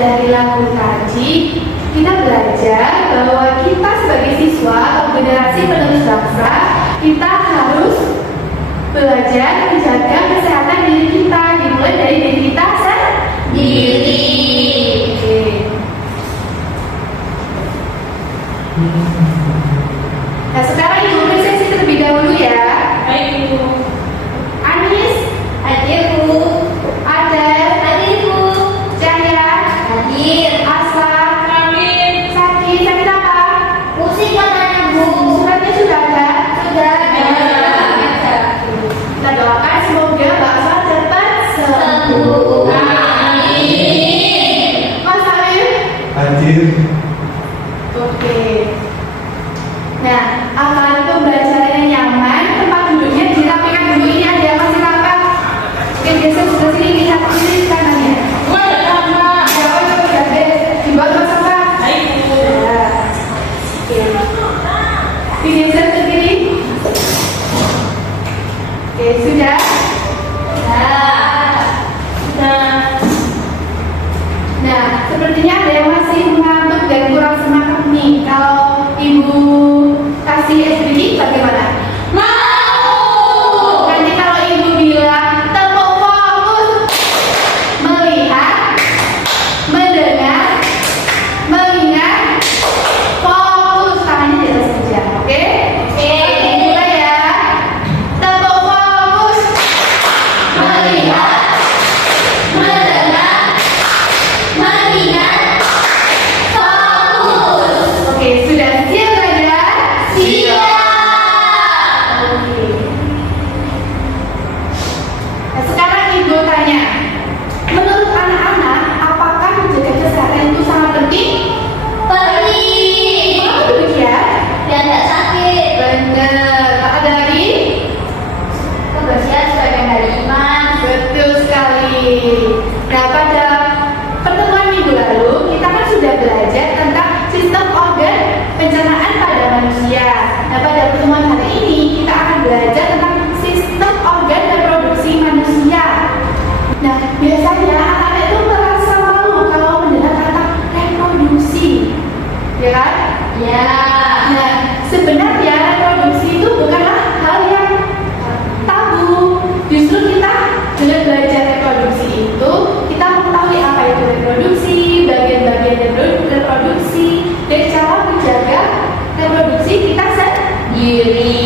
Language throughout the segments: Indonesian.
dari lagu tadi kita belajar bahwa kita sebagai siswa atau generasi penerus bangsa, kita harus belajar menjaga kesehatan diri kita, dimulai dari diri kita sendiri. Nah, sekarang Ibu presentasi terlebih dahulu ya. Baik, Ibu. Anis, Hadir, Bu. Adel, Hadir, Bu. Cahya, Hadir. Asla, Amin. sakit apa? Pusing katanya, Bu. Suratnya sudah ada? Sudah. Kita doakan semoga Mbak Asla cepat sembuh. Amin. Mas Arif? Hadir. Oke. Nah, akan pembelajaran yang nyaman, tempat duduknya dirapikan dulu. Ini ada yang masih rapat. Oke, geser sebelah sini, lihat ini kanannya. Gua ada tambah. Ya, udah beres. Dibawa ke sampah. Baik, Bu. Ya. Oke. Digeser ke kiri. Oke, sudah. Nah, sepertinya ada yang masih mengantuk dan kurang semangat nih. Kalau Ibu kasih SPG bagaimana? Mau. Nanti kalau Ibu bilang tepuk fokus, melihat, mendengar, mengingat, fokus, tangannya di atas meja, oke? Oke. Mulai ya. Tepuk fokus, melihat, Mendengar. Mengingat. Fokus. oke, sudah siap belajar? Siap. Oke. Nah, sekarang Ibu tanya, menurut anak-anak, apakah menjaga kesehatan itu sangat penting? Penting. Kenapa demikian? Biar nggak sakit. Benar. Ada lagi? Kebersihan sebagian dari iman. Betul sekali. Nah, pada pertemuan minggu lalu, kita kan sudah belajar tentang sistem organ pencernaan pada manusia. Nah, pada pertemuan hari ini, kita akan belajar tentang sistem organ reproduksi manusia. Nah, biasanya anak-anak itu merasa malu kalau mendengar kata reproduksi. Ya kan? Ya. Nah, sebenarnya reproduksi itu bukanlah hal yang tabu. Justru kita dengan belajar reproduksi itu, kita mengetahui apa itu reproduksi, bagian-bagian reproduksi, dan cara menjaga reproduksi kita sendiri.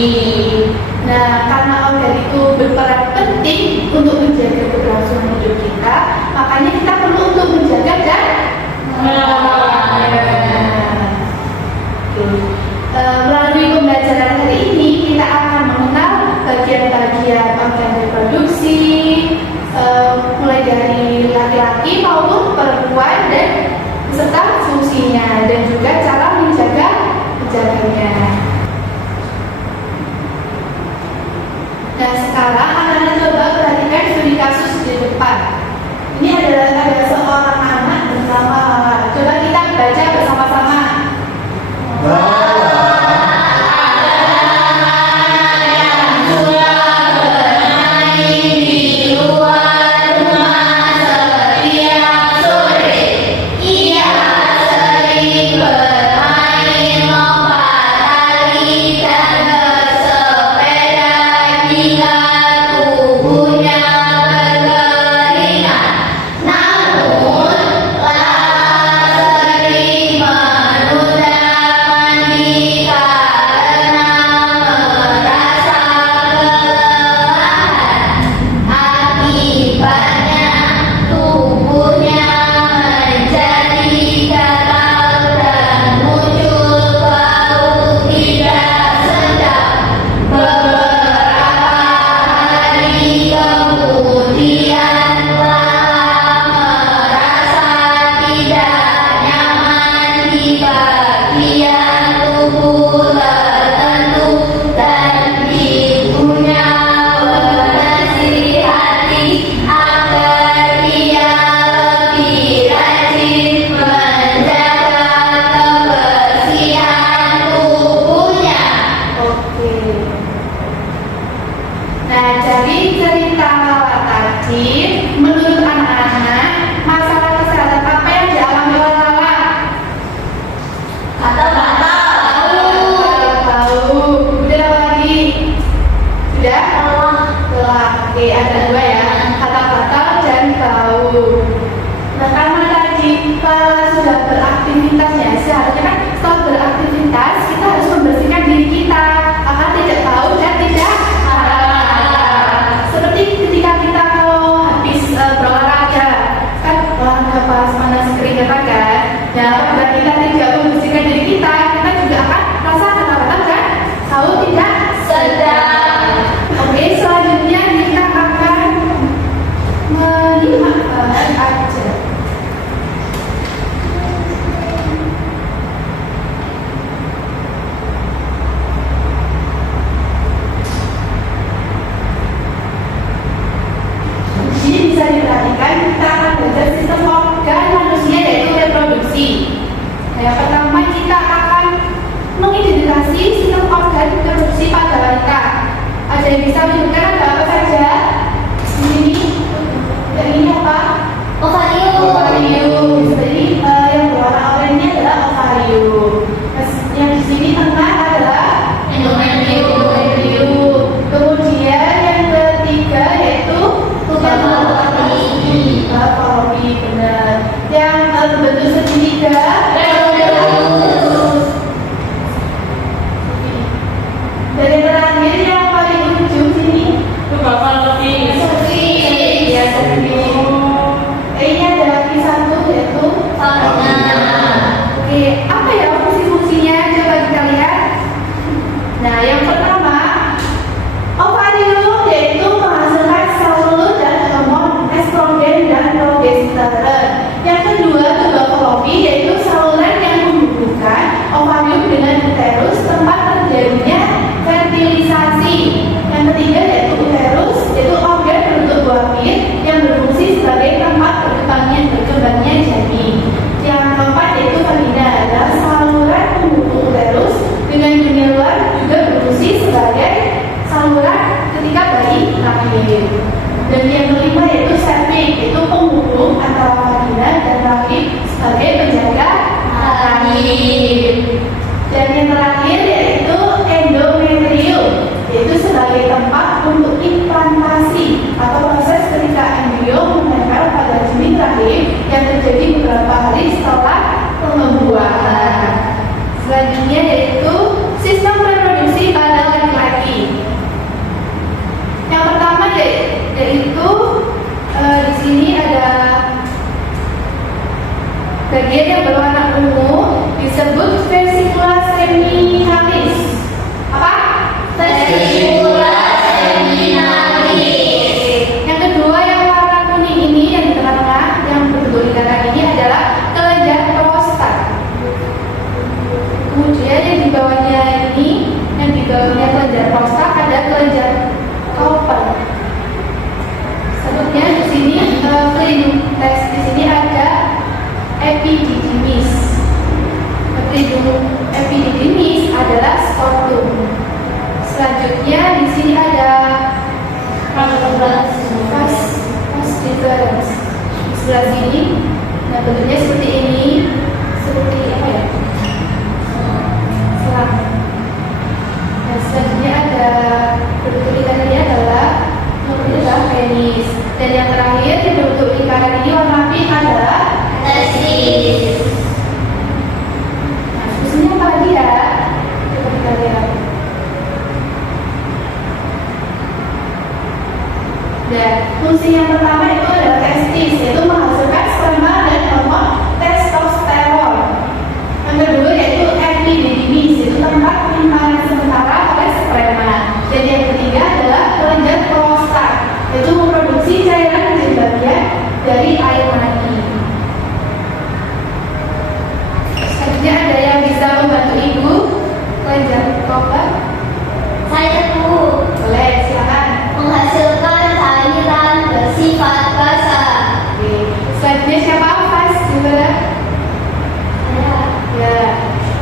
Nah, karena organ itu berperan penting untuk menjaga keberlangsungan hidup kita, makanya kita perlu untuk menjaga dan melalui pembelajaran hari ini kita akan mengenal bagian-bagian organ reproduksi, mulai dari laki-laki maupun perempuan dan beserta fungsinya dan juga cara menjaganya. Nah, sekarang anak-anak coba perhatikan studi kasus di depan. Ini ada seorang anak bernama Lala. Coba kita baca bersama-sama. Hingga beraktivitasnya. Seharusnya kan setelah beraktivitas kita harus membersihkan diri kita agar tidak bau dan tidak seperti ketika kita kalau habis berolahraga kan olahraga pas panas keringetan kan. Ya apabila kita tidak membersihkan diri kita juga akan rasa ketakutan kan? Bau tidak sedap. Oke, selanjutnya kita akan menyimak bahan aja. Jadi bisa diperhatikan kita akan belajar sistem organ manusia yaitu reproduksi. Nah, yang pertama kita akan mengidentifikasi sistem organ reproduksi pada wanita. Ada yang bisa menyebutkan ada apa saja? Ini, yang ini apa? Ovarium. Jadi yang berwarna oranye adalah ovarium. Yang di sini tengah adalah endometrium. Kemudian yang ketiga yaitu fallopi, benar. Yang berbentuk segitiga dan yang terakhir yang paling ujung sini Itu bakal lebih. ya ini ada lagi satu yaitu Oke, apa ya fungsi-fungsinya? Coba kita lihat. Nah, yang pertama, ovarium yaitu menghasilkan sel dan hormon estrogen dan progesteron. Yang kedua, tuba fallopi yaitu saluran yang menghubungkan ovarium dengan uterus tempat terjadinya fertilisasi. Yang ketiga yaitu uterus, yaitu organ berbentuk buah pit yang berfungsi sebagai tempat berkembangnya janin. Yang keempat yaitu vagina adalah saluran penghubung uterus dengan dunia luar, juga berfungsi sebagai saluran ketika bayi lahir. Dan yang kelima yaitu cervix, yaitu penghubung antara vagina dan rahim sebagai penjaga rahim. Dan yang terakhir yaitu endometrium, yaitu sebagai tempat untuk implantasi atau proses ketika embrio menempel pada janin rahim yang terjadi beberapa hari setelah pembuahan. Selanjutnya yaitu sistem reproduksi pada laki-laki. Yang pertama yaitu di sini ada bagian yang berwarna ungu disebut vesicula seminalis. Apa? Vesicula seminalis. Yang kedua yang warna kuning ini yang di tengah-tengah yang berbentuk lingkaran ini adalah kelenjar prostat. Kemudian yang di bawahnya ini, yang di bawahnya kelenjar prostat ada kelenjar Cowper. Selanjutnya di sini pelindung tes di sini ada epididymis. Pelindung epididymis adalah scotum. Selanjutnya di sini ada vas deferens. Di sebelah sini, nah bentuknya seperti ini, seperti apa ya? Selang. Dan selanjutnya ada bentuk lingkarannya adalah penis. Dan yang terakhir yang berbentuk lingkaran ini warna pink adalah Testis. Nah, fungsinya apa lagi ya? Coba kita lihat. Dan fungsi yang pertama itu adalah testis, yaitu menghasilkan sperma dan hormon testosteron. Yang kedua yaitu epididymis, yaitu tempat penyimpanan sementara oleh sperma. Dan yang ketiga adalah kelenjar prostat, yaitu memproduksi cairan menjadi bagian dari air mani. Selanjutnya ada yang bisa membantu ibu kelenjar Cowper. Saya Bu, Boleh, silakan. menghasilkan cairan bersifat basah. Oke. Selanjutnya siapa? Vas juga. Ya.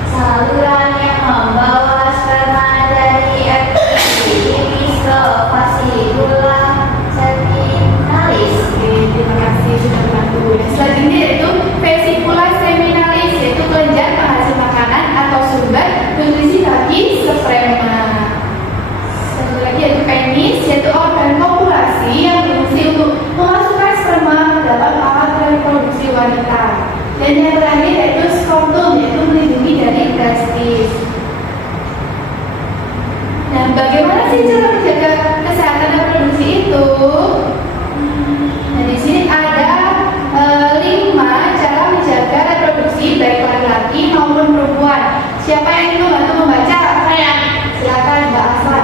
Saluran yang membawa sperma dari epididymis ke fascicula seminalis. Oke, terima kasih sudah membantu. Selanjutnya yaitu vesicula seminalis, yaitu kelenjar penghasil makanan atau sumber nutrisi bagi sperma. Satu lagi yaitu penis, yaitu organ kopulasi yang berfungsi untuk memasukkan sperma ke dalam alat reproduksi wanita. Dan yang terakhir yaitu sperma itu, nah di sini ada 5 cara menjaga reproduksi baik laki-laki maupun perempuan. Siapa yang ingin membantu membaca? Saya Silakan Mbak Asra.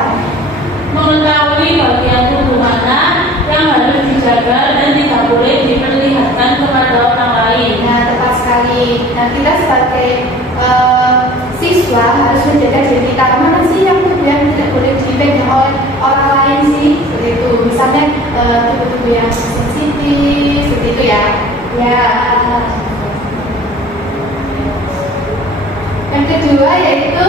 mengetahui bagian tubuh mana yang harus dijaga dan tidak boleh diperlihatkan kepada orang lain. Nah, tepat sekali. Nah, kita sebagai siswa harus menjaga diri kita. Mana sih yang tubuh yang tidak boleh dipegang oleh orang lain sih? Seperti itu. Misalnya tubuh-tubuh yang sensitif, seperti itu ya. Ya. Yang kedua yaitu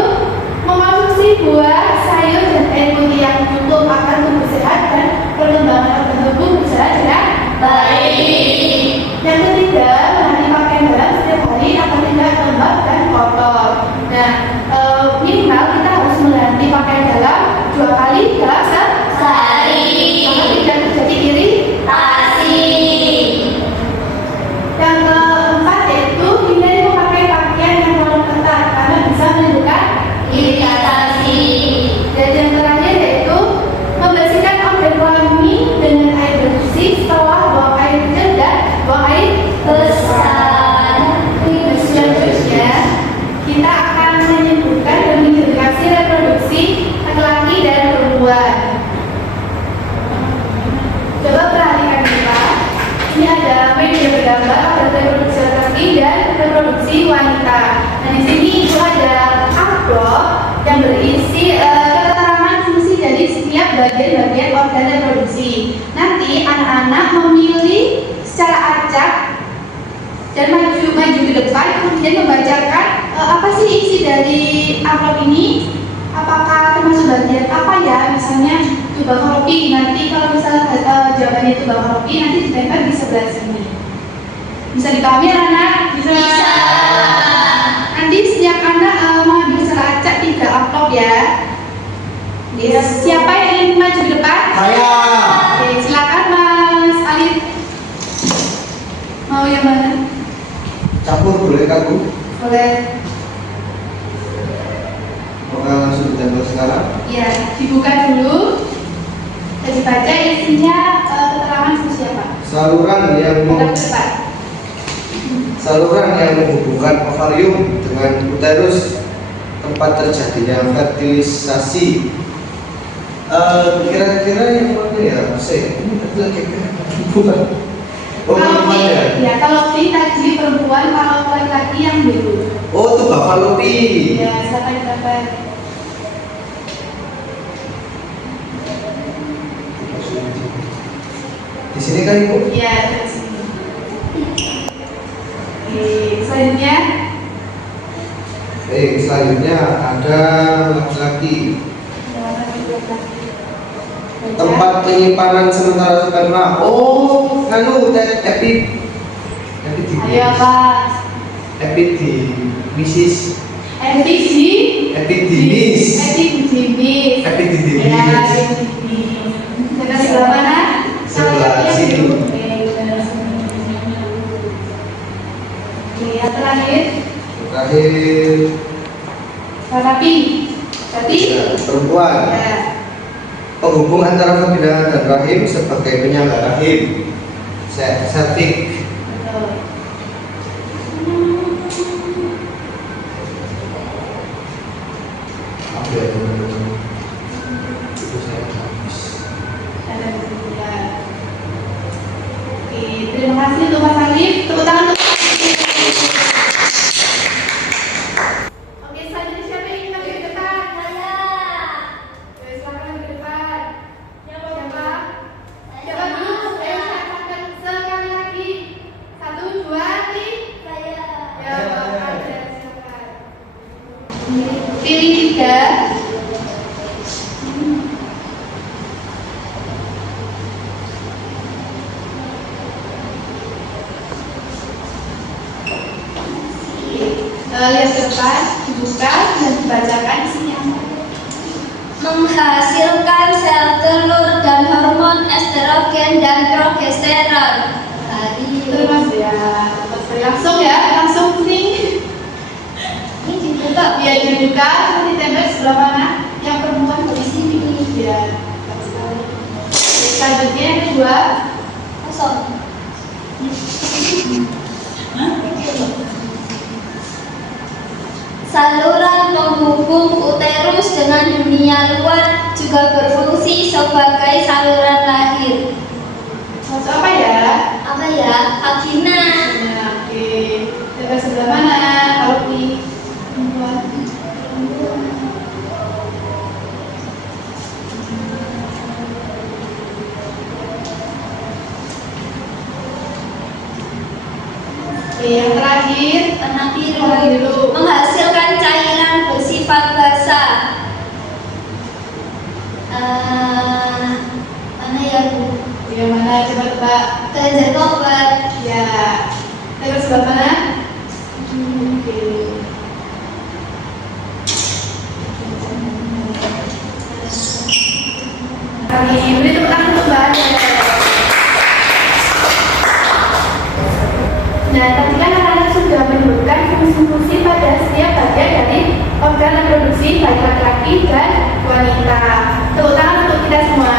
mengonsumsi buah, sayur, dan air putih yang cukup agar tubuh sehat dan perkembangan organ tubuh berjalan dengan Baik. Yang ketiga, mengganti pakaian dalam setiap hari agar tidak lembab dan kotor. Nah, minimal kita harus mengganti pakaian dalam 2 kali dalam Sehari. agar tidak terjadi Tasi. Yang keempat yaitu hindari memakai pakaian yang terlalu ketat karena bisa menimbulkan Iritasi. Dan yang terakhir yaitu membersihkan organ kelamin dengan air bersih setelah buang air kecil dan buang air Besar. Selanjutnya, kita akan menyebutkan definisi reproduksi laki-laki dan perempuan. Coba perhatikan kita. Ini ada media bergambar ada reproduksi laki-laki dan reproduksi wanita. Nah, di sini itu ada amplop yang berisi keterangan fungsi dari setiap bagian-bagian organ reproduksi. Nanti anak-anak memilih secara acak dan maju ke depan kemudian membacakan apa sih isi dari amplop ini, apakah termasuk bagian apa ya, misalnya tubang kopi. Nanti kalau misalnya jawabannya tubang kopi nanti ditempel di sebelah sini. Bisa dipahami anak? Bisa. Nanti setiap anak mengambil secara acak 3 amplop ya. Siapa yang ingin maju ke depan? Saya. Oke, silakan Mas Alif. Mau yang mana? Campur boleh Kak Bu? Boleh. Oke, langsung ditempel sekarang. Ya, dibuka dulu. Dan dibaca isinya keterangan fungsi apa? Saluran Bukan cepat. menghubungkan ovarium dengan uterus, tempat terjadinya fertilisasi. Kira-kira yang mana ya? Ini bukan. Oh, Kalau perempuan ya? ya, kalau di tadi perempuan, kalau laki-laki yang biru. Oh, itu Bafalopi. Ya, siapa yang dapat? Di sini kan Ibu? Ya, dari sini. Oke, selanjutnya. Baik, selanjutnya ada laki-laki. Tempat penyimpanan sementara sperma. Oh, anu Ayo Pak. epididimis. Epididimis. Epididimis. Ya, epididimis. Kita sebelah mana? Sebelah sini. Oke, benar. Oke, yang terakhir. Terakhir Terapi. Berarti? ya, perempuan. Ya. Penghubung antara vagina dan rahim sebagai penyangga rahim. Septik. Betul. Apa ya? Itu saya habis. Ada di sini ya. Oke, terima kasih untuk Mas Alif. Tepuk tangan untuk Oke, selanjutnya siapa yang ingin maju ke depan? Oke, silakan maju ke depan. Siapa? Siapa dulu? Ayo silakan sekali lagi. 1, 2, 3. Ya, Bapak, silakan. Pilih 3. Lihat ke depan, dibuka dan dibacakan isinya. Menghasilkan sel telur dan hormon estrogen dan progesteron. Itu Mas ya. Langsung ya, langsung nih. Ini dibuka Ya dibuka, nanti ditempel sebelah mana? Yang perempuan di sini ya. Selanjutnya yang kedua, Kosong. Saluran penghubung uterus dengan dunia luar juga berfungsi sebagai saluran lahir. masuk apa ya? Apa ya? Vagina. Nah, oke. Daerah sebelah mana? Kalau di perempuan. Oke, yang terakhir. Warna biru. Warna biru. Menghasilkan cairan bersifat basah. Mana ya Bu? Yang mana? Coba tebak. Kelenjar koper. Ya. Daerah sebelah mana? Oke. Kali ini beri tepuk tangan untuk Mbak Ade. Nah, tadi kan anak-anak sudah menyebutkan fungsi-fungsi pada setiap bagian dari organ reproduksi baik laki-laki dan wanita. Tepuk tangan untuk kita semua.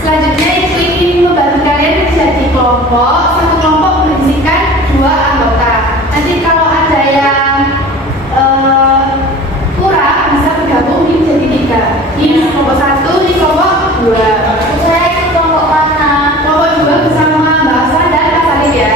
Selanjutnya Ibu ingin membantu kalian menjadi kelompok. Satu kelompok berisikan 2 anggota. Nanti kalau ada yang kurang bisa bergabung menjadi 3. Ini kelompok 1, ini kelompok 2. Saya ikut kelompok mana? Kelompok 2 bersama Mbak Asa dan Mas Alif ya.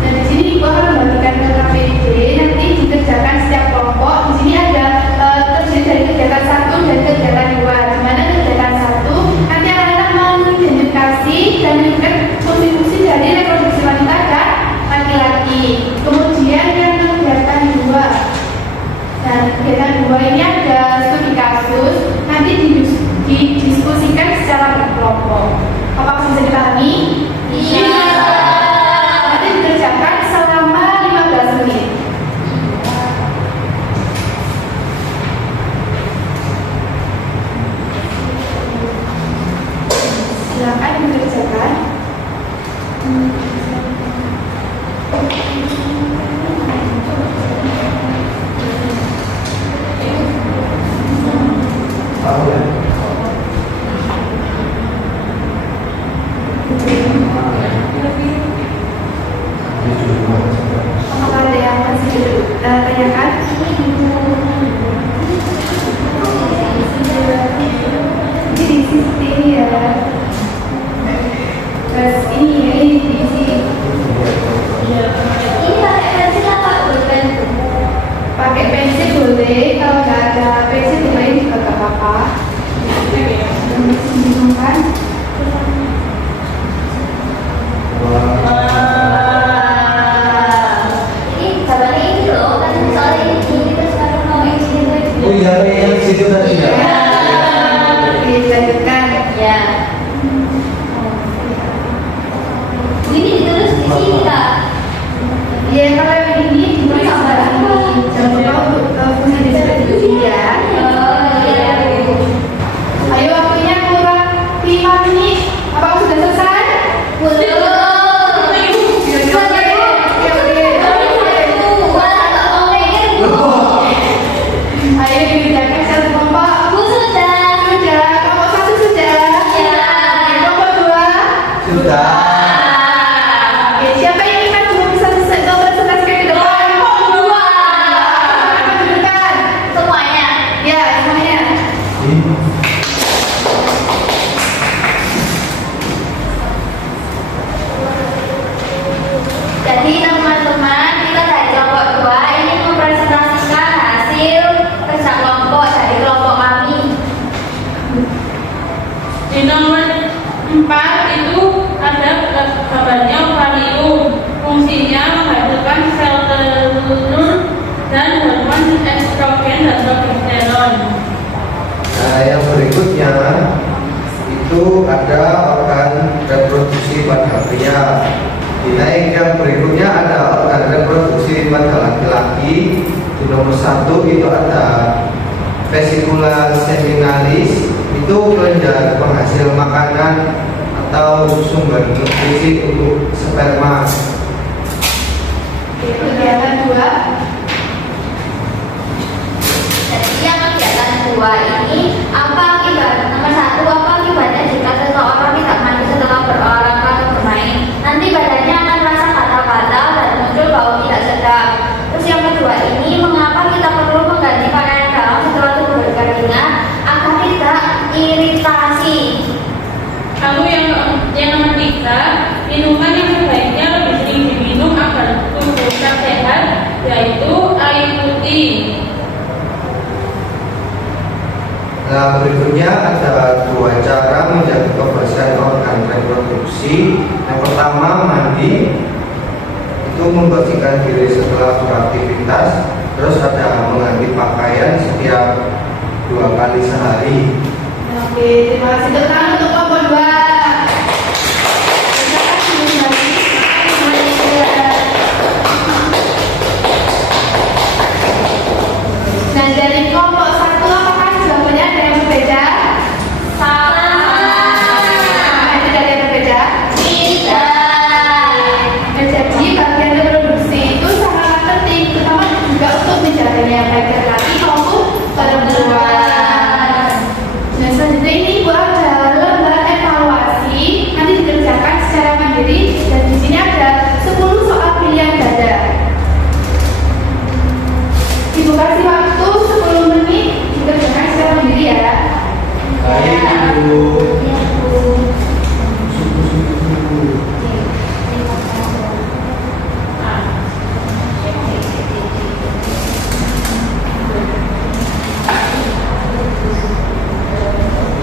Dan di sini Ibu akan membagikan ke KPD. Nanti dikerjakan setiap kelompok. Di sini ada terdiri dari kegiatan 1 dan kegiatan 2. Di mana kegiatan 1 nanti anak-anak mengidentifikasi dan menyebutkan fungsi-fungsi dari reproduksi wanita dan laki-laki. Kemudian yang kegiatan 2. Dan kegiatan 2 ini ada studi kasus. Nanti didiskusikan secara berkelompok. Apakah bisa dipahami? Iya. Nanti dikerjakan selama 15 menit. Silakan dikerjakan. Tahu ya? Apakah ada yang masih tanyakan? Jadi di sisi ini ya. Terus ini diisi. Ini pakai pensil apa pulpen? Pakai pensil boleh, kalau nggak ada pensil yang lain juga nggak apa-apa. Bingung kan? Ini gambarnya ini loh, kan soalnya ini terus kalau mau ini. Oh iya, yang situ tadi ya? Ya. Oke, lanjutkan. Ya. Ini ditulis di sini Kak. Ya, kalau yang ini ditulis sebelah ini. Jangan lupa untuk fungsi distribusi ya. Ayo, waktunya kurang 5 menit. Apakah sudah selesai? Ayo dikerjakan satu kelompok. Sudah. Kelompok 1 sudah. Kelompok 2. Sudah. Oke, siapa yang ingin belum bisa presentasikan ke depan? Akan tunjukkan. Semuanya. Ya, semuanya. Jadi teman-teman, kita dari kelompok 2 ini mempresentasikan hasil kerja kelompok dari kelompok kami. Di nomor 4 itu ada gambarnya ovarium. Fungsinya menghasilkan sel telur dan hormon estrogen dan progesteron. Nah, yang berikutnya itu ada organ reproduksi pada pria. Yang berikutnya ada organ reproduksi pada laki-laki. Di nomor 1 itu ada vesicula seminalis, itu kelenjar penghasil makanan atau sumber nutrisi untuk sperma. Oke, kegiatan 2. Jadi yang kegiatan 2 ini apa akibat? Nomor 1, apa akibatnya jika seseorang tidak mandi setelah berolahraga atau bermain? Nanti badannya akan merasa gatal-gatal dan muncul bau tidak sedap. Terus yang kedua ini, mengapa kita perlu mengganti pakaian dalam setelah tubuh berkeringat agar tidak iritasi? Lalu yang nomor 3, minuman yang sebaiknya lebih sering diminum agar tubuh tetap sehat, yaitu air putih. Nah, berikutnya ada 2 cara menjaga kebersihan organ reproduksi. Yang pertama, mandi, itu membersihkan diri setelah beraktivitas. Terus ada mengganti pakaian setiap 2 kali sehari. Oke, terima kasih tepuk tangan untuk kelompok 2. Terima kasih Bu Nadi. Nah, dari kelompok 1 apakah jawabannya ada yang berbeda? Ada yang berbeda? Nah, jadi bagian reproduksi itu sangat penting, terutama juga untuk menjaganya baik laki-laki maupun perempuan. Nah, selanjutnya ini buat lembar evaluasi nanti dikerjakan secara mandiri dan di sini ada 10 soal pilihan ganda. Ibu kasih waktu 10 menit dikerjakan secara mandiri ya. Baik, Ibu.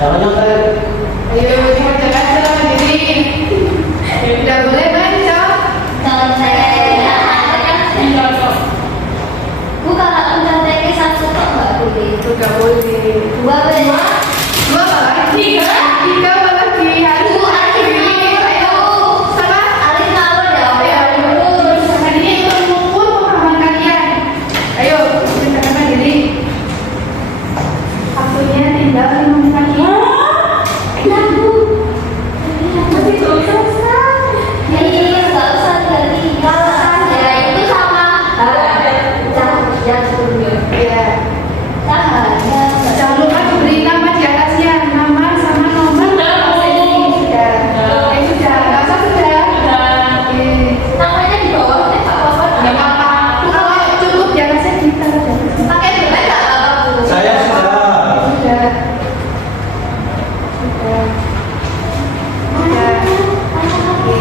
Jangan nyontek. Ayo dikerjakan secara mandiri. Tidak boleh baca. Kalau saya Bu, kalau menconteknya 1 kok nggak boleh? Tidak boleh. 2 boleh? 2 malah 3 malah harus Bu, ayo sama. Alif ngawur ya, Nah, ini untuk mengukur pemahaman kalian. Ayo, kerjakan mandiri. Waktunya tinggal 5 menit lagi. Ya, Bu. Masih belum selesai. Nggak usah ganti. Ya, itu sama. Jangan sebelumnya. Ya. Cahaya. Jangan lupa diberi nama di atasnya, nama sama nomor. Sudah, Bu. Sudah. Sudah. Nggak usah sudah. Oke. Namanya di bawah, nggak apa-apa. Nggak apa-apa. Kalau cukup di atasnya ditaruh di atasnya. Pakai dulu nggak apa-apa, Bu. Saya sudah. Sudah. Sudah. Sudah. Oke.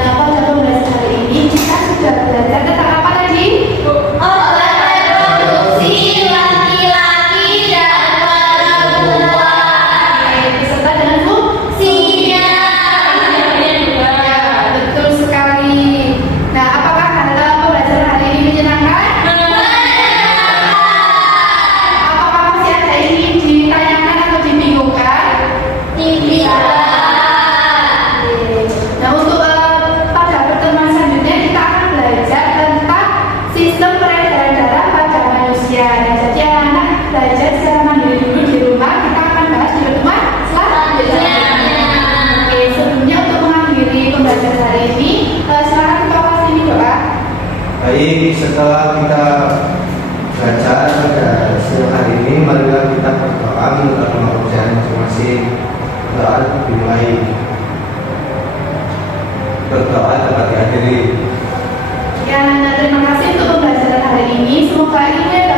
Nah, pada pembelajaran hari ini kita sudah belajar tentang apa tadi? Organ reproduksi laki-laki dan perempuan. Beserta dengan fungsinya. Ya, betul sekali. Nah, apakah pembelajaran hari ini menyenangkan? Apakah masih ada yang ingin ditanyakan atau dibingungkan? Nah, untuk pada pertemuan selanjutnya kita akan belajar tentang sistem peredaran darah pada manusia. Nah, jadi anak-anak belajar secara mandiri dulu di rumah. Kita akan bahas di pertemuan selanjutnya. Oke, sebelumnya untuk mengakhiri pembelajaran hari ini, silakan kita kasih doa. Baik, setelah kita belajar pada siang hari ini, marilah kita berdoa menurut pekerjaan masing-masing. Doa dimulai. Berdoa dapat dihadiri. Ya, terima kasih untuk pembelajaran hari ini. Semoga ilmu yang